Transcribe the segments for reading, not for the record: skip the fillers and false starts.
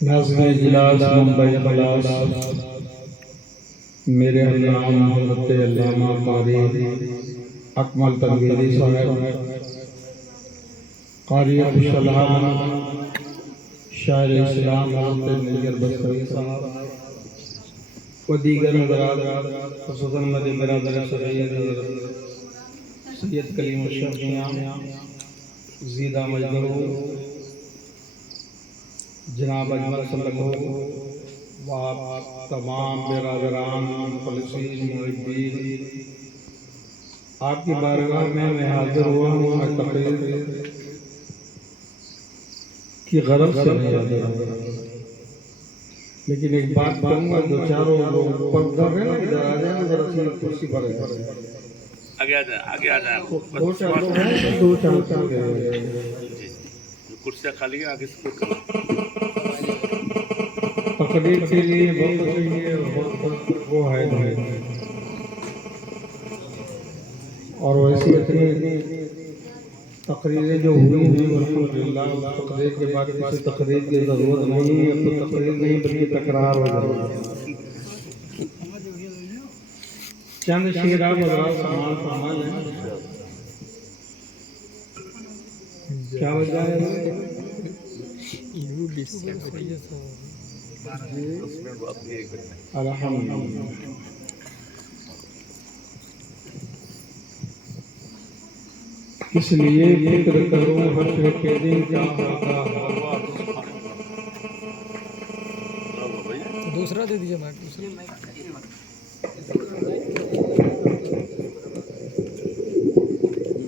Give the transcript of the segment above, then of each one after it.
ناظم اجلاس منبع خلاص میرے علامہ حضرت علامہ قاری اکمل تنویری صاحب، قاری ابوالسلام شاعر اسلام حضرت منیر بصری صاحب و دیگر حضرات، خصوصاً مدی برادر صغیر حضرت سید کلیم الشیخ میاں زیدہ مجدہ جناب اجمل صلو و تمام برادران مخلصین محبین، آپ کی بارگاہ میں حاضر ہوا ہوں۔ تقریر کی غرض سے نہیں حاضر ہوں، لیکن ایک بات کہوں گا، دو چاروں لوگ پردہ ہے نا، ادھر آ جائیں ذرا سی کرسی پر آگے آ جائیں دو چار لوگ ہیں، دو چار کرسیاں خالی ہیں، آگے سپورٹ کرو۔ تقریر کے لیے وقت چاہیے، وہ ہے نہیں، اور ویسی اتنی تقریریں جو ہوئی ہیں الحمدللہ، اس تقریر کے بعد کسی تقریر کی ضرورت نہیں ہے، تو تقریر نہیں بلکہ تکرار ہو جائے گا۔ چند شعر آپ حضرات سماعت فرما لیں۔ کیا وجہ ہے؟ الحمدللہ۔ اس لیے فکر کروں حشر کے دن کیا ہوگا۔ دوسرا دے دیجیے مائک۔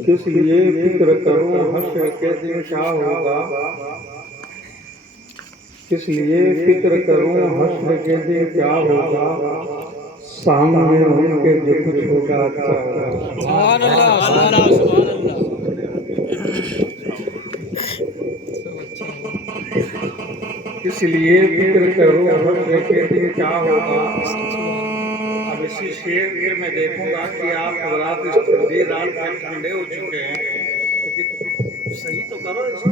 کس لیے فکر کروں حشر کے دن کیا ہوگا، کس لیے فکر کروں حشر کے دن کیا ہوگا، سامنے ان کے جو کچھ ہوگا اچھا ہوگا۔ سبحان اللہ، سبحان اللہ، سبحان اللہ۔ اس لیے فکر کروں حشر کے دن کیا ہوگا۔ اب اسی شعر میں دیکھوں گا کہ آپ حضرات اس ٹھنڈی رات میں ٹھنڈے ہو چکے ہیں، لیکن صحیح تو کرو اس کو۔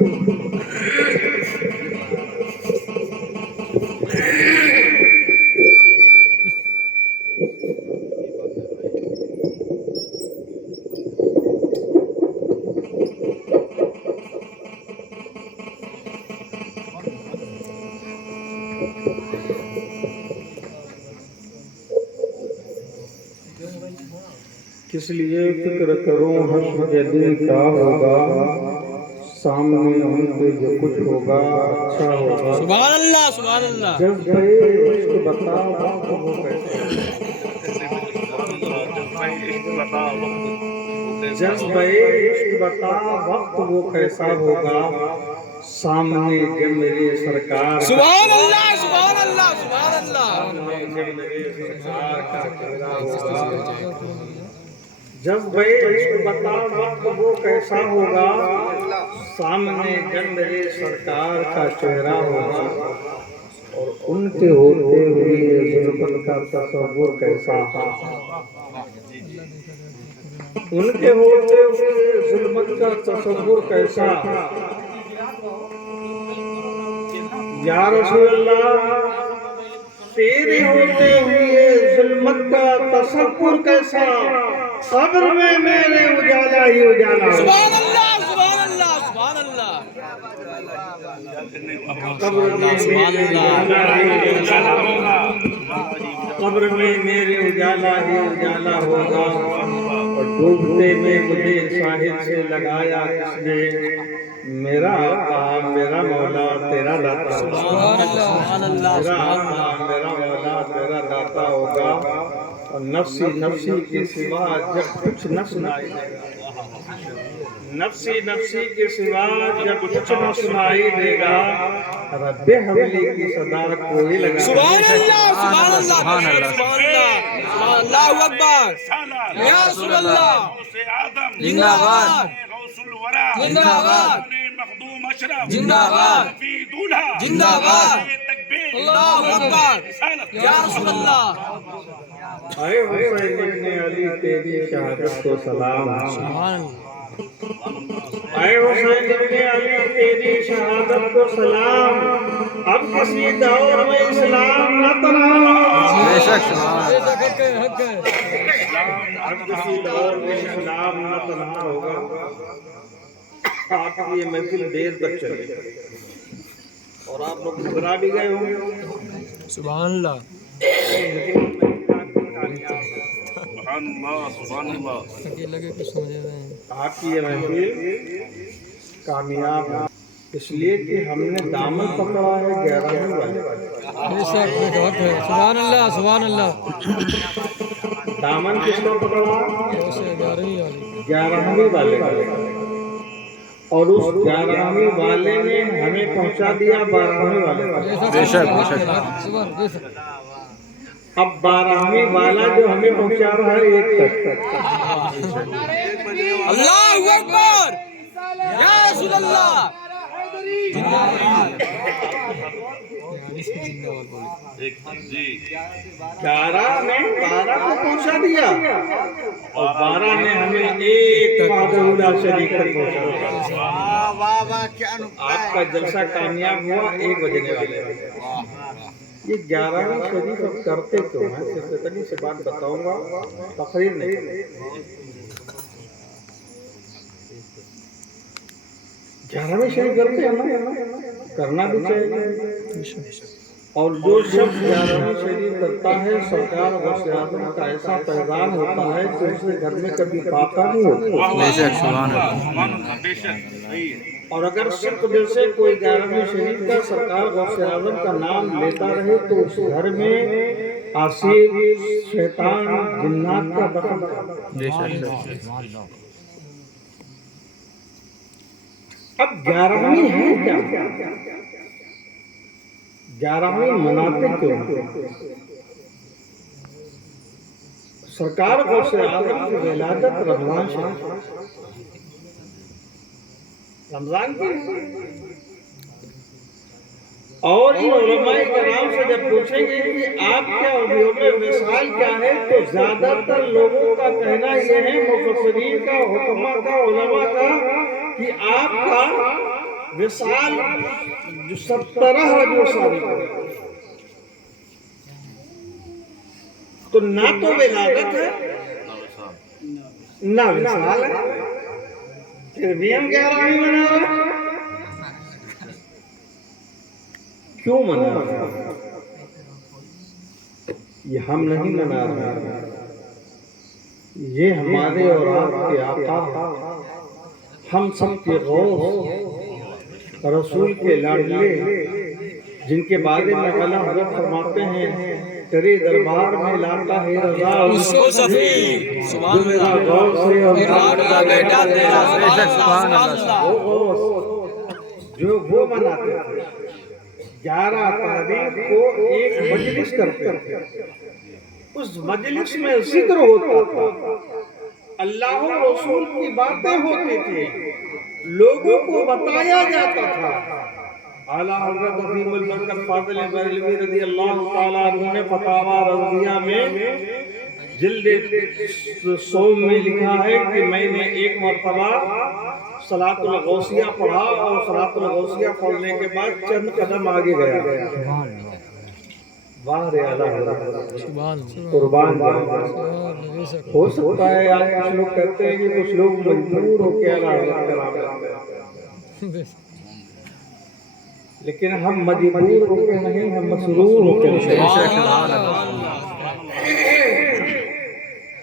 کس لیے فکر کروں حشر کے دن کیا ہوگا، سامنے ان کے جو کچھ ہوگا اچھا ہوگا۔ سبحان اللہ، سبحان اللہ۔ جذبہ عشق بتا وقت وہ کیسا ہوگا، جذبہ عشق بتا وقت وہ کیسا ہوگا، سامنے جب میرے سرکار کا سبحان اللہ، سبحان اللہ، سبحان اللہ۔ سامنے جب میرے سرکار کا چہرہ ہوگا، جذبہ عشق بتا وقت وہ کیسا ہوگا، سامنے جب میرے سرکار کا چہرہ ہوگا، اور ان کے ہوتے ہوئے ظلمت کا تصور کیسا، ان کے ہوتے ہوئے ظلمت کا تصور کیسا۔ یا رسول اللہ، تیرے ہوتے ہوئے ظلمت کا تصور کیسا، قبر میں میرے اجالا ہی اجالا ہوگا۔ سبحان اللہ، سبحان اللہ، سبحان اللہ۔ قبر میں میرے اجالا ہی اجالا ہوگا، قبر میں میرے اجالا ہی اجالا ہوگا، اور ڈوبتے میں مجھے ساحل سے لگایا کس نے، میرا آقا میرا مولا تیرا داتا ہوگا۔ سبحان اللہ، سبحان اللہ، میرا سبحان آقا اللہ۔ میرا مولا تیرا داتا ہوگا، اور نفسی نفسی کے سوا جب کچھ نہ سنائی دے گا، نفسی نفسی کے سوا جب کچھ نہ سنائی دے گا، رب حولی کی صدا کوئی لگا۔ سبحان اللہ، سبحان اللہ، سبحان اللہ، سبحان اللہ، اللہ اکبر۔ یا رسول اللہ، زندہ باد، زندہ باد، مخدوم اشرف، زندہ باد، زندہ باد، اللہ اکبر۔ یا رسول اللہ، اے حسین ابن علی تیری شہادت کو سلام۔ سبحان اللہ۔ اے حسین ابن علی تیری شہادت کو سلام، اب کسی دور میں اسلام نہ تنہا بے شک حق ہے حق ہے اب کسی دور میں اسلام نہ تنہا ہوگا۔ آپ کی یہ محفل دیر تک چلے اور آپ لوگ گھبرا بھی گئے ہوں گے، سبحان اللہ سبحان اللہ لگے کچھ سمجھ رہے ہیں آپ کی یہ محفل کامیاب ہے اس لیے کہ ہم نے دامن پکڑا ہے 11ویں والے کا۔ بے شک حق ہے سبحان اللہ سبحان اللہ دامن کس کو پکڑا؟ 11ویں والی 11ویں والے کا، اور اس 11ویں والے نے ہمیں پہنچا دیا 12ویں والے کا۔ بے شک سبحان بے شک اب 12ویں والا جو ہمیں پہنچا رہا ہے 1 تک۔ اللہ اکبر یا رسول اللہ جی 11 نے 12 کو پہنچا دیا اور 12 نے ہمیں 1 معدودہ شریک تک پہنچا دیا۔ آپ کا جلسہ کامیاب ہوا 1 بجنے والے۔ یہ 11ویں شریف اب کرتے کیوں ہیں؟ صرف اتنی سی بات بتاؤں گا، تقریر نہیں۔ 11ویں شریف کرتے ہیں نا، کرنا بھی چاہیے، اور جو شخص 11ویں شریف کرتا ہے سرکار غوث اعظم کا ایسا پیغام ہوتا ہے کہ اس کے گھر میں کبھی فاقہ نہیں ہوتا۔ بے شک سبحان اللہ بے شک صحیح ہے اور اگر صرف دل سے کوئی 11ویں شریف کا سرکار غوث اعظم کا نام لیتا رہے تو اس گھر میں عصیر شیطان جنات کا دخل ہے۔ بے شک اب 11ویں ہے کیا؟ 11ویں مناتے کیوں؟ سرکار غوث اعظم کی ولادت رمضان شریف، رمضان کی، اور ان علماء کرام سے جب پوچھیں گے کہ آپ کا یوم وصال کیا ہے تو زیادہ تر لوگوں کا کہنا یہ ہے، مفسرین کا، حکماء کا، علماء کا، کہ آپ کا وصال جو 17 ربیع ثانی کو، تو نہ تو ولادت ہے نہ وصال ہے، پھر بھی ہم 11ویں منا رہے ہیں۔ کیوں منا رہے ہیں؟ یہ ہم نہیں منا رہے ہیں، یہ ہمارے اور آپ کے آقا، ہم سب کے غوث، رسول کے لاڈلے، جن کے بارے میں اعلیٰ حضرت فرماتے ہیں تیرے دربار میں لاتا ہے رضا اس کو صفی جو میرا غوث ہے اور رات کا بیٹا تیرا سبحان اللہ وہ غوث جو وہ مناتے ہیں۔ 11 تاریخ کو ایک مجلس کرتے تھے، اس مجلس میں ذکر ہوتا تھا، اللہ و رسول کی باتیں ہوتی تھی، لوگوں کو بتایا جاتا تھا۔ اعلیٰ حضرت عظیم البرکت فاضل بریلوی رضی اللہ تعالیٰ عنہ نے فتاوی رضویہ میں جلد 100 میں لکھا ہے کہ میں نے ایک مرتبہ صلاۃ الغوثیہ پڑھا اور صلاۃ الغوثیہ پڑھنے کے بعد چند قدم آگے گیا۔ واہ رے اعلیٰ حضرت قربان جاؤں۔ ہو سکتا ہے آج کچھ لوگ کہتے ہیں کہ کچھ لوگ مجبور ہو کے اعلیٰ حضرت کرام جاتے ہیں، لیکن ہم مجبور ہو کے نہیں، ہم مسرور ہو کے نہیں۔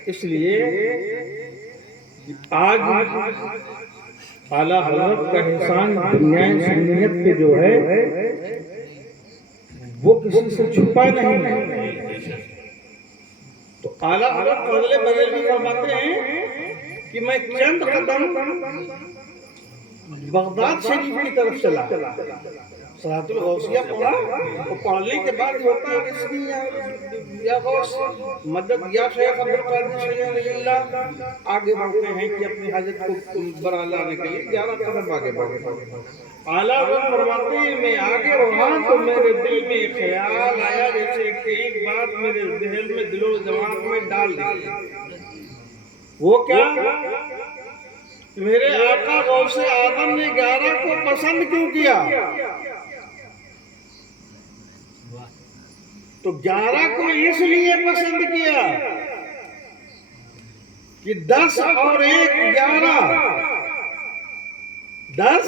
اس لیے آج اعلیٰ حضرت کا احسان دنیا سنیت کے جو ہے وہ کسی سے چھپا نہیں ہے۔ تو اعلیٰ حضرت فاضل بریلوی فرماتے ہیں کہ میں چند قدم بغداد شریف کی طرف چلا، صلاۃ الغوثیہ پڑھا، اور پڑھنے کے بعد ہوتا ہے اس کی یا غوث مدد یا شیخ عبدالقادر شیخ علی اللہ، آگے بڑھتے ہیں کہ اپنی حاجت کو برا لانے کے لیے 11 قدم آگے بڑھے۔ اعلیٰ حضرت فرماتے ہیں میں آگے بڑھا تو میرے دل میں خیال آیا جیسے کہ ایک بات میرے ذہن میں، دل و دماغ میں ڈال دی۔ وہ کیا؟ میرے آقا غوث اعظم نے 11 کو پسند کیوں کیا؟ تو 11 کو اس لیے پسند کیا کہ 10 اور 1 11، 10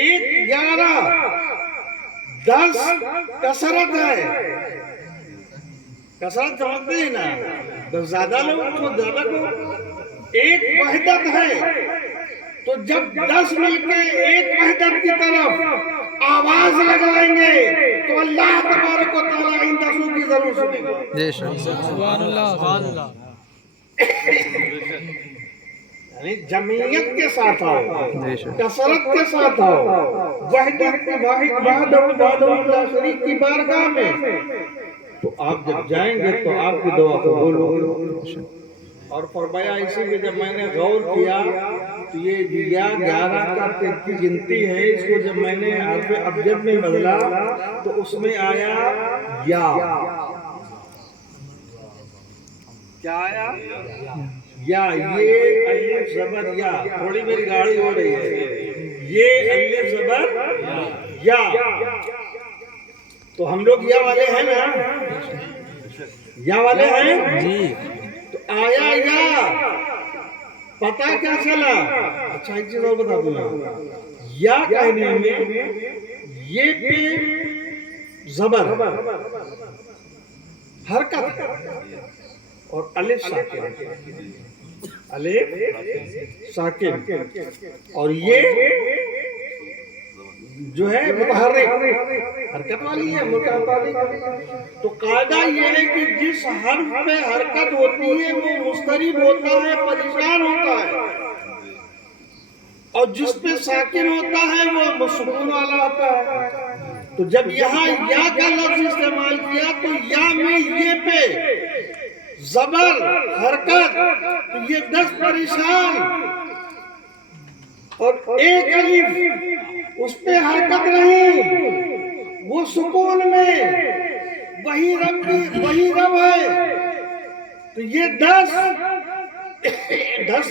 1 11، 10 کثرت ہے، کثرت سمجھتے ہیں نا، 10 زیادہ لوگ تو زیادہ کو، 1 وحدت ہے، تو جب 10 مل کے 1 وحدت کی طرف آواز لگائیں گے تو اللہ تبارک و تعالیٰ ان 10 کی ضرور سنیں گے۔ سبحان اللہ سبحان اللہ۔ یعنی جمعیت کے ساتھ آؤ، کثرت کے ساتھ آؤ، وحدت واحد لا شریک کی بارگاہ میں، تو آپ جب جائیں گے تو آپ کی دعا قبول ہوگی۔ اور فرمایا اسی میں جب میں نے غور کیا تو یہ 11 کا کی گنتی ہے، اس کو جب میں نے حرف ابجد میں بدلا تو اس میں آیا یا، کیا آیا؟ یا، یہ الف زبر یا، تھوڑی میری گاڑی ہو رہی ہے، یہ الف زبر یا، تو ہم لوگ یا والے ہیں نا، یا والے ہیں جی، تو آیا یا، پتہ کیا چلا؟ اچھا ایک چیز اور بتا دوں، یا کہنے میں یہ پہ زبر حرکت اور الف ساکن، الف ساکن، اور یہ جو ہے متحرک حرکت والی ہے، متحرک۔ تو قاعدہ یہ ہے کہ جس حرف پہ حرکت ہوتی ہے وہ مضطرب ہوتا ہے، پریشان ہوتا ہے، اور جس پہ ساکن ہوتا ہے وہ سکون والا ہوتا ہے۔ تو جب یہاں یا کا لفظ استعمال کیا تو یا میں یہ پہ زبر حرکت، تو یہ 10 پریشان، اور 1 الف اس پہ حرکت نہیں، وہ سکون میں، وہی رب ہے۔ تو یہ 10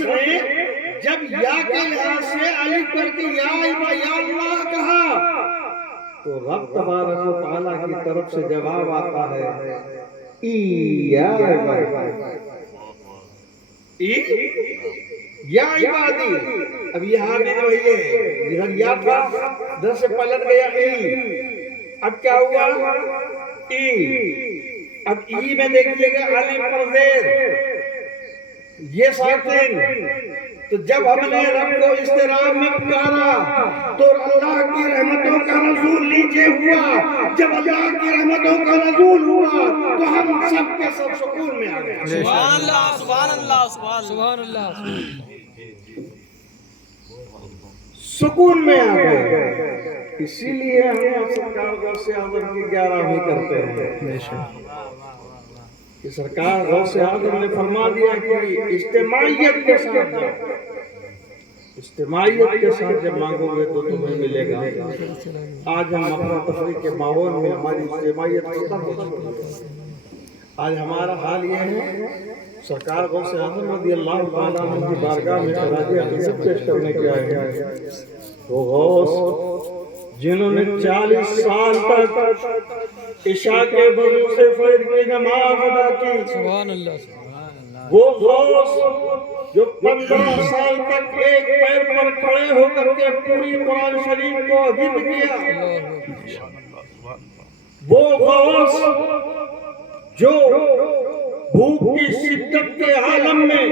نے جب یا کے لحاظ سے الف کر کے یا اللہ کہا تو رب تبارک و تعالیٰ کی طرف سے جواب آتا ہے یا عبادی۔ اب یہاں میں وہی ہے، ادھر یا تھا، ادھر سے پلٹ گیا اب کیا ہوا؟ اب میں دیکھیے گا الف پر زیر، یہ ساکن۔ تو جب ہم نے رب کو اضطراب میں پکارا تو اللہ کی رحمتوں کا نزول نیچے ہوا، جب اللہ کی رحمتوں کا نزول ہوا تو ہم سب کے سب سکون میں آ گئے۔ سبحان اللہ سبحان اللہ سبحان اللہ، سکون میں آ گئے۔ اسی لیے ہم سرکار غوث اعظم کی 11ویں کرتے ہیں کہ سرکار غوث اعظم نے فرما دیا کہ اجتماعیت کے ساتھ، اجتماعیت کے ساتھ جب مانگو گے تو تمہیں ملے گا۔ آج ہم اپنا تفریح کے ماحول میں ہماری اجتماعیت ختم ہو چکی ہے۔ آج ہمارا حال یہ ہے، سرکار غوث اعظم رضی اللہ تعالیٰ عنہ کی بارگاہ میں خراج عقیدت پیش کرنے کے آئے ہیں، وہ غوث جنہوں نے 40 سال تک عشاء کے وضو سے فجر کی نماز ادا کی، سبحان اللہ، وہ غوث جو 15 سال تک ایک پیر پر کھڑے ہو کر کے پوری قرآن شریف کو حفظ کیا، وہ غوث جو بھوک کی شدت کے عالم میں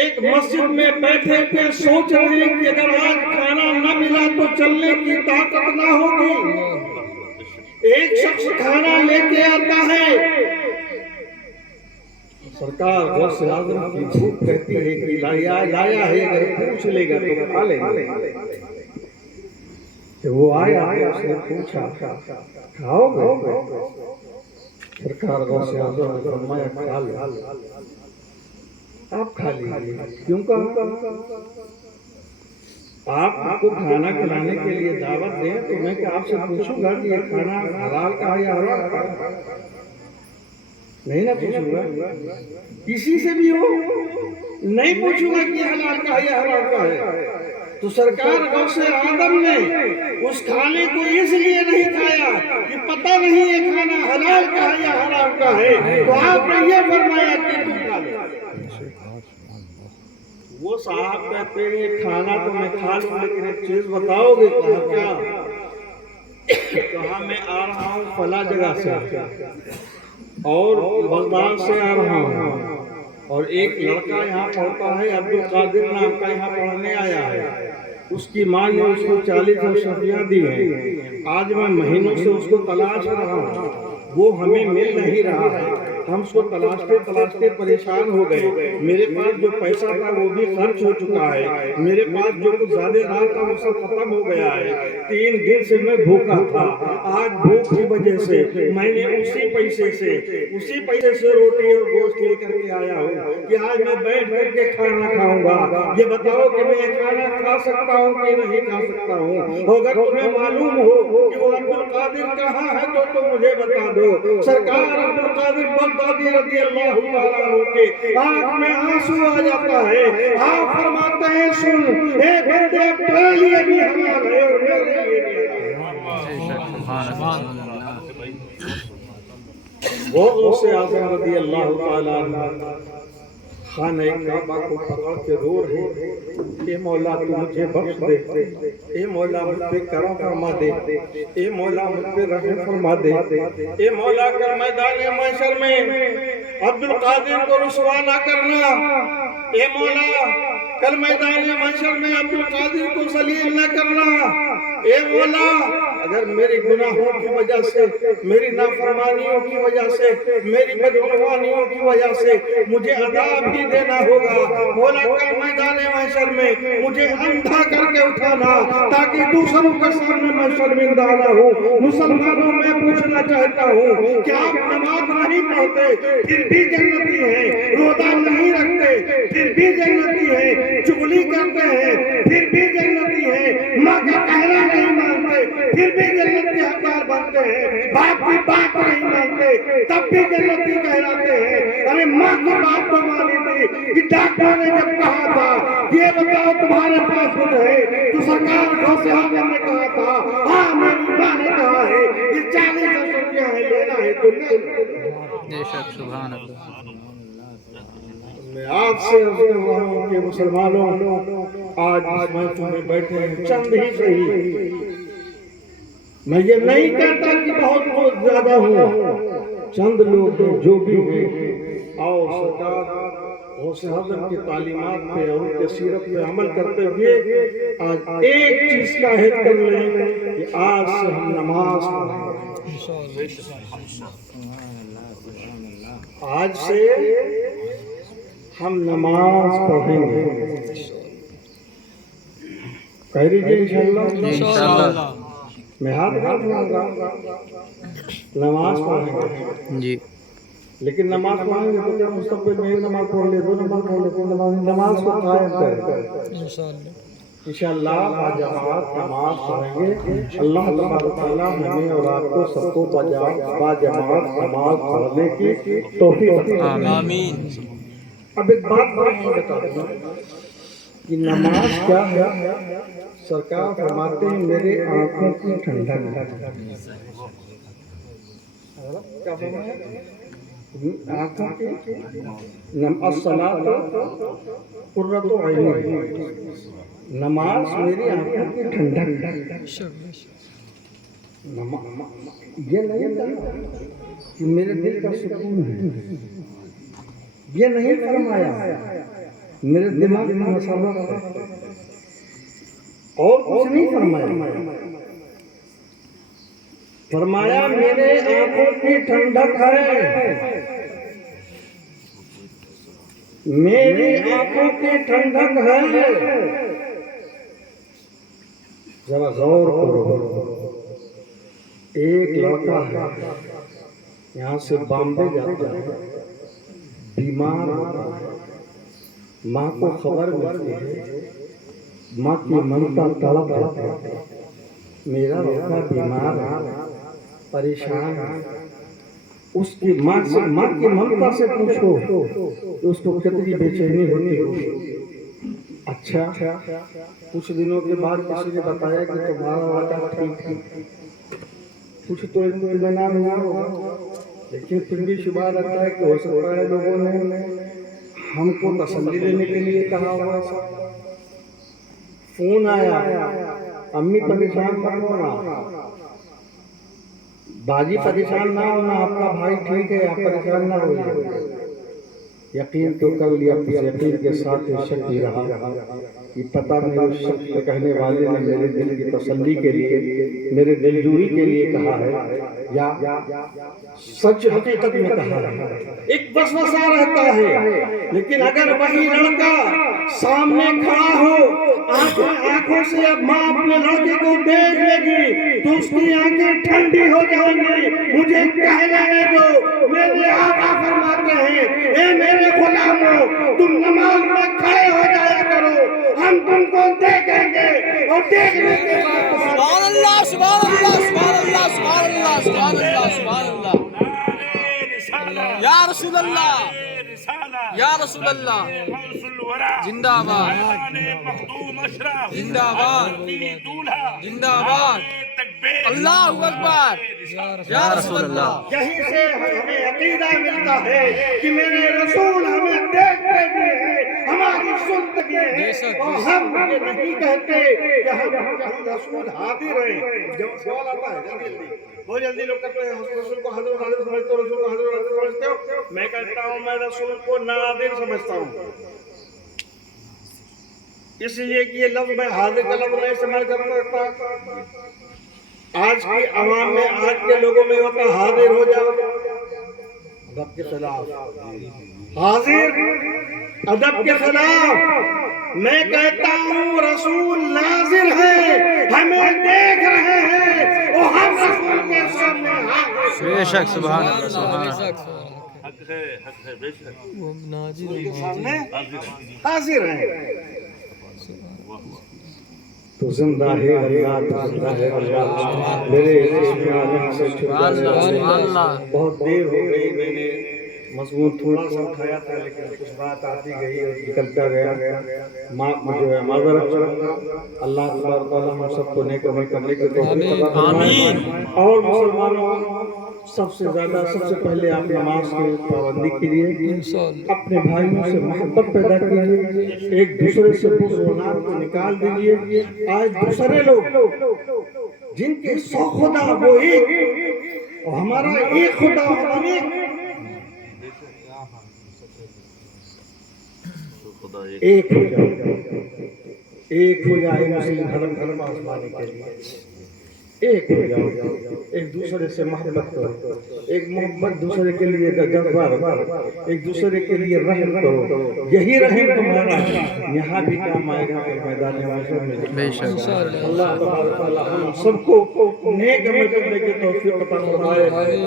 ایک مسجد میں بیٹھے تھے، سوچ رہے ہیں کہ اگر آج کھانا نہ ملا تو چلنے کی طاقت نہ ہوگی، ایک شخص کھانا لے کے آتا ہے، سرکار غوث اعظم کی بھوک کہتی ہے کہ لایا ہے، اگر پوچھ لے گا تو کھا لے گا۔ کہ وہ آیا اس نے پوچھا کھاؤ گے؟ سرکار غوث اعظم نے فرمایا کھا لے، آپ کھا لیجیے۔ کیوں کہا؟ آپ کو کھانا کھلانے کے لیے دعوت دیں تو میں کہ آپ سے پوچھوں گا کہ یہ کھانا حلال کا یا حرام کا؟ نہیں نہ پوچھوں گا، کسی سے بھی ہو نہیں پوچھوں گا کہ حلال کا ہے یا حرام کا ہے۔ تو سرکار غوث آدم نے اس کھانے کو اس لیے نہیں کھایا کہ پتہ نہیں یہ کھانا حلال کا ہے یا حرام کا ہے، تو آپ نے یہ فرمایا کہ تم کھا لو۔ وہ صاحب کہتے ہیں یہ کھانا تو میں کھا لوں لیکن ایک چیز بتاؤ گے؟ کہا کیا؟ کہا میں آ رہا ہوں فلاں جگہ سے اور بغداد سے آ رہا ہوں، اور ایک لڑکا یہاں پڑھتا ہے عبد القادر نام کا، یہاں پڑھنے آیا ہے، اس کی ماں نے اس کو 40 اشرفیاں دی ہیں، آج میں مہینوں سے اس کو تلاش رہا ہوں، وہ ہمیں مل نہیں رہا ہے، ہم اس کو تلاشتے پریشان ہو گئے، میرے پاس جو پیسہ تھا وہ بھی خرچ ہو چکا ہے، میرے پاس جو کچھ زیادہ رہا تھا وہ سب ختم ہو گیا ہے، 3 دن سے میں بھوکا تھا، آج بھوک کی وجہ سے میں نے اسی پیسے سے روٹی اور گوشت لے کر کے آیا ہوں کہ آج میں بیٹھ کر کے کھانا کھاؤں گا، یہ بتاؤ کہ میں یہ کھانا کھا سکتا ہوں کہ نہیں کھا سکتا ہوں؟ اگر تمہیں معلوم ہو کہ وہ عبد القادر کہاں ہے تو تم مجھے بتا دو۔ سرکار عبد القادر بغدادی رضی اللہ تعالیٰ عنہ کے آنکھ میں آنسو آ جاتا ہے، آپ فرماتے ہیں سن اے بندے، تیرے لیے بھی حلال ہے اور میرے لیے بھی حلال ہے۔ وہ غوث اعظم رضی اللہ تعالیٰ عنہ خانہ کعبہ کو پکڑ کے رو رہے، اے مولا تو مجھے بخش دے، اے مولا مجھ پہ کرم فرما دے، اے مولا مجھ پہ رحم فرما دے، اے مولا کل میدان محشر میں عبد القادر کو رسوا نہ کرنا، اے مولا کل میدان محشر میں عبد القادر کو ذلیل نہ کرنا، اے مولا اگر میری گناہوں کی وجہ سے، میری نافرمانیوں کی وجہ سے، میری بدعنوانیوں کی وجہ سے مجھے عذاب ہی دینا ہوگا، مولا کل میدان محشر میں مجھے اندھا کر کے اٹھانا تاکہ دوسروں کے سامنے میں شرمندہ نہ ہوں۔ مسلمانوں میں پوچھنا چاہتا ہوں کہ آپ نماز نہیں پڑھتے پھر بھی جنتی ہیں، روزہ نہیں رکھتے پھر بھی جنتی ہیں، چغلی کرتے ہیں پھر بھی جنتی ہیں، ماں کا کہنا نہیں مانتے پھر بھی جنت کے حقدار بنتے ہیں، باپ کی بات نہیں مانتے تب بھی جنتی کہلاتے ہیں۔ ارے ماں کی بات تو مانی تھی کہ ڈاکٹر نے جب کہا تھا یہ بتاؤ تمہارے پاس کچھ ہے تو سرکار غوث اعظم نے کہا تھا ہاں میری ماں نے کہا ہے یہ 40 اشرفیاں ہے، لینا ہے تو لے لو۔ بے شک سبحان اللہ۔ میں آپ سے عرض کر رہا ہوں کہ مسلمانوں آج محفل میں بیٹھے ہیں، چند ہی صحیح، میں یہ نہیں کہتا کہ بہت زیادہ ہوں، چند لوگ ہیں جو بھی ہیں، آؤ سرکار غوث اعظم کی تعلیمات پہ اور ان کے سیرت پہ عمل کرتے ہوئے آج ایک چیز کا عہد کر لیں کہ آج سے ہم نماز پڑھیں گے، آج سے ہم نماز پڑھیں گے، کہہ دیجیے انشاءاللہ، میں ہاتھ اٹھاؤں گا، نماز پڑھیں گے جی، لیکن نماز پڑھیں گے تو کیا مستقبل میں نماز پڑھ لے، 2 نماز پڑھ لے، نماز کو قائم کریں انشاءاللہ، باجماعت نماز پڑھیں گے، اللہ تبارک تعالیٰ ہمیں اور آپ کو سب کو باجماعت نماز پڑھنے کی توفیق عطا فرمائے، آمین۔ اب ایک بات میں بتا دوں کہ نماز کیا ہے، سرکار فرماتے ہیں میرے آنکھوں کی ٹھنڈک، کیا فرمایا؟ آنکھوں کی الصلاۃ قرۃ عینی، نماز میری آنکھوں کی ٹھنڈک، یہ نہیں کہ میرے دل کا سکون ہے، یہ نہیں فرمایا میرے دماغ میں مسرت ہے، اور کچھ نہیں فرمایا، فرمایا میرے آنکھوں کی ٹھنڈک ہے، میری آنکھوں کی ٹھنڈک ہے۔ ذرا غور کرو، ایک لڑکا ہے یہاں سے بامبے جاتا ہے، بیمار ہوتا ہے، ماں کو خبر ملتی ہے، ماں کی ممتا تڑپ رہتی ہے، میرا لڑکا بیمار ہے، پریشان ہے، اس کی ماں کی ممتا سے پوچھو کہ اس کو کتنی بے چینی ہوتی ہو۔ اچھا کچھ دنوں کے بعد کسی نے بتایا کہ تمہارا واقعہ ٹھیک ہے، کچھ تو اطمینان ہوا ہوگا، لیکن پھر بھی شبہ رہتا ہے کہ ہو سکتا ہے لوگوں نے ہم کو تسلی دینے کے لیے کہا ہوا۔ فون آیا، امی پریشان نہ ہونا، باجی پریشان نہ ہونا، آپ کا بھائی ٹھیک ہے، آپ پریشان نہ ہوئیے۔ یقین تو کر لیا، یقین کے ساتھ شک بھی رہا کہ پتہ نہیں اس شخص کے کہنے والے نے میرے دل کی تسلی کے لیے، میرے دل جوئی کے لیے کہا ہے یا سچ حقیقت میں کہا ہے۔ ایک وسوسہ رہتا ہے، لیکن اگر وہی لڑکا سامنے کھڑا ہو، آنکھوں سے اب ماں اپنے لڑکے کو دیکھ لے گی تو اس کی آنکھیں ٹھنڈی ہو جائیں گی۔ مجھے کہنے دو، میرے آقا فرماتے ہیں، اے میرے غلاموں، تم نماز میں کھڑے ہو جایا کرو، ہم تم کو دیکھیں گے اور دیکھنے کے بعد سبحان اللہ سبحان اللہ سبحان اللہ سبحان اللہ سبحان اللہ سبحان اللہ یا رسول اللہ یا رسول اللہ زندہ باد زندہ باد زندہ باد اللہ اکبر یا رسول اللہ۔ یہیں سے ہمیں عقیدہ ملتا ہے کہ میرے رسول ہمیں دیکھتے بھی ہیں، ہماری سنتے بھی ہیں، اور ہم یہ نہیں کہتے کہ ہم رسول حاضر ہیں۔ جب سوال آتا ہے جلدی بہت جلدی لوگ کہتے ہیں رسول کو حضرت سمجھتے ہو، رسول کو حضرت سمجھتے ہو۔ میں کہتا ہوں میں رسول کو نادر سمجھتا ہوں، اس لیے کہ یہ لفظ میں حاضر کا لفظ نہیں استعمال کرتا۔ آج کی عوام میں، آج کے لوگوں میں ہوتا حاضر ہو جاؤ، ادب کے خلاف حاضر، ادب کے خلاف۔ میں کہتا ہوں رسول ناظر ہے، ہمیں دیکھ رہے ہیں اور ہم رسول کے سامنے حاضر۔ بے شک سبحان اللہ سبحان اللہ، حق ہے بے شک، رسول کے سامنے حاضر ہیں۔ تو زندہ ہے اللہ، تو زندہ ہے اللہ، میرے اسم عالم سے چھپا ہے۔ بہت دیر ہو گئی، میں نے مضمون تھوڑا سا اٹھایا تھا لیکن کچھ بات آتی گئی اور نکلتا گیا، جو ہے معذرت۔ اللہ تبارک و تعالیٰ ہم سب کو نیک عمل کرنے کی توفیق عطا فرمائے۔ اور مسلمانوں، سب سے زیادہ سب سے پہلے آپ نماز کی پابندی کیجیے، اپنے بھائیوں سے محبت پیدا کیجیے، ایک دوسرے سے بغض و عناد کو نکال دیجیے۔ آج دوسرے لوگ جن کے 100 خدا وہ ایک اور ہمارا ایک خدا ایک ہو جائے، ایک ہو جائے مسلم دھرم آسمانی کے لیے، ایک ہو جاؤ، ایک دوسرے سے محبت کرو، ایک محبت دوسرے کے لیے جذبہ رکھو، ایک دوسرے کے لیے رحم کرو۔ یہی رحم تمہارا یہاں بھی کام آئے گا اور میدان محشر میں۔ بے شک اللہ تبارک و تعالیٰ ہم سب کو نیک عمل کرنے کی توفیق عطا فرمائے۔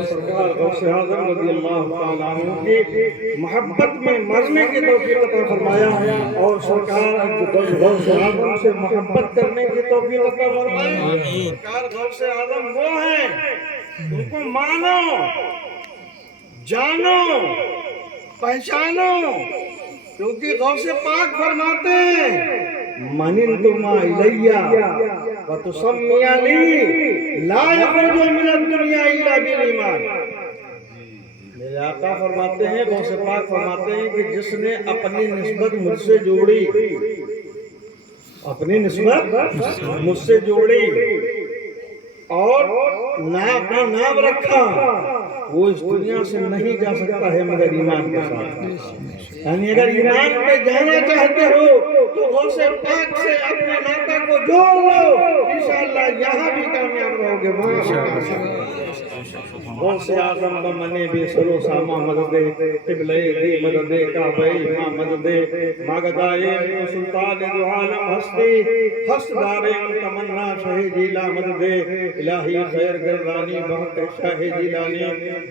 سرکار غوث اعظم رضی اللہ تعالیٰ عنہ کی محبت میں مرنے کی توفیق عطا فرمایا، اور سرکار غوث اعظم سے محبت کرنے کی توفیق عطا فرمائے۔ سرکار غوث اعظم وہ ہیں، ان کو مانو، جانو، پہچانو، کیونکہ غوث پاک فرماتے ہیں مننتم الیہ وتسمیانی لا یخرج من الدنیا الا بالایمان۔ میرے آقا فرماتے ہیں، غوث پاک فرماتے ہیں کہ جس نے اپنی نسبت مجھ سے جوڑی، اپنی نسبت مجھ سے جوڑی اور اپنا نام رکھا، وہ اس دنیا سے نہیں جا سکتا ہے مگر ایمان کے ساتھ۔ یعنی اگر ایمان پہ جانا چاہتے ہو تو غوث پاک سے اپنے ناطہ کو جوڑ لو، انشاءاللہ یہاں بھی کامیاب رہو گے۔ غوث اعظم بمنے بھی سلو ساما مدد قبلہ دی مدد کعبہ ماں مدد ماغدائے سلطان جو عالم ہستی ہست دارے تمنا شاہ جیلا مدد الہی خیر گردانی بحق شاہ جیلانی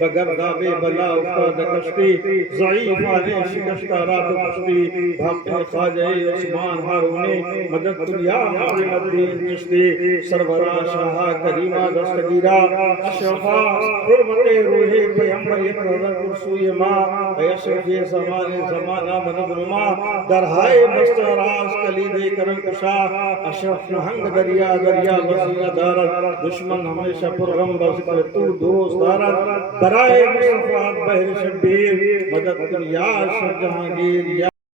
بگرداب بلا افتاد کشتی ضعیفان شکشتہ رات کشتی بحق خواجہ عثمان ہارونی مدد دنیا عظیم الدین چشتی سرورہ شاہ کریم کریمہ دستگیرہ اشرفہ حرمت روح پیغمبر یکرزہ کرسوی ماں اشرفی زمان زمانہ منظرمہ درہائے مستراز کلید کرم کشا اشرف نہنگ دریا دریا وسیلہ دارت دشمن ہمیشہ پرغم بذکر تو دوست دارت برائے مصطفیٰ بہر شبیر مدد کن یا شر جہانگیر یا